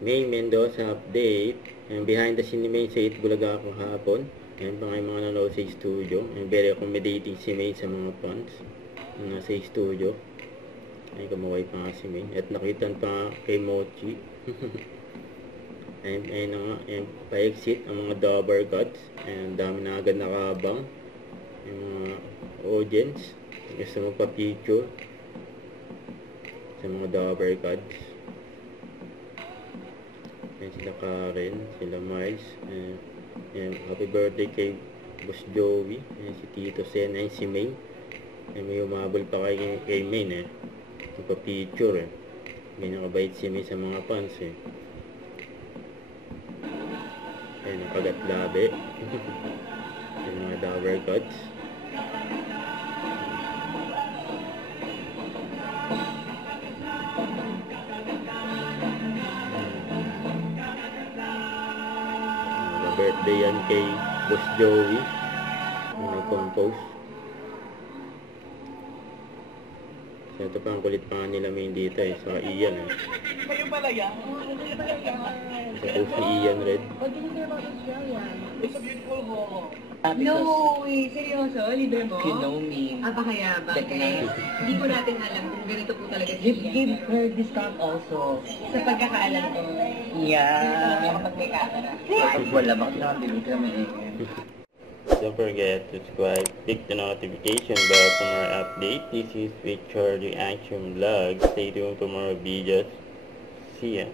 May Mendoza update. And behind the scene ni May sa Itbulaga ako hapon. And mga nanonood sa studio. And very accommodating si May sa mga fans. Nasa studio. Ay, kumaway pa nga si May. At nakitan pa nga kay Mochi. Ayun na nga. And pa-exit ang mga Dabber Gods. And dami na agad nakabang. Yung mga audience. Gusto magpa-picture sa mga Dabber Gods. Ayan sila Karen, sila Miles. Ayan, happy birthday kay Boss Joey. Ayan si Tito Sen, ayan si May. Ayan, may umabol pa kay May eh. Nagpa-picture eh. May nakabait si May sa mga fans eh. Ayan, nakagat labi. Ayan mga Dabber Gods. Birthday yan kay Boss Joey. Nag-compose. So, ito pa ang kulit pa nila May dito eh. Sa Ian eh. Kayo pala yan? Sa post ni Ian Red. What do you say about Australia? It's a beautiful home. No way! Seryoso? Libre mo? You know me. Pakayabang. Yes. Hindi ko natin alam kung ganito po talaga Give her discount also. Sa pagkakaalam ko. Yeah. Kapag may camera. Kapag wala, bakit nakabili kami eh. Don't forget to subscribe, click the notification bell for more updates. This is Victor the Action Vlog. Stay tuned for more videos. See ya.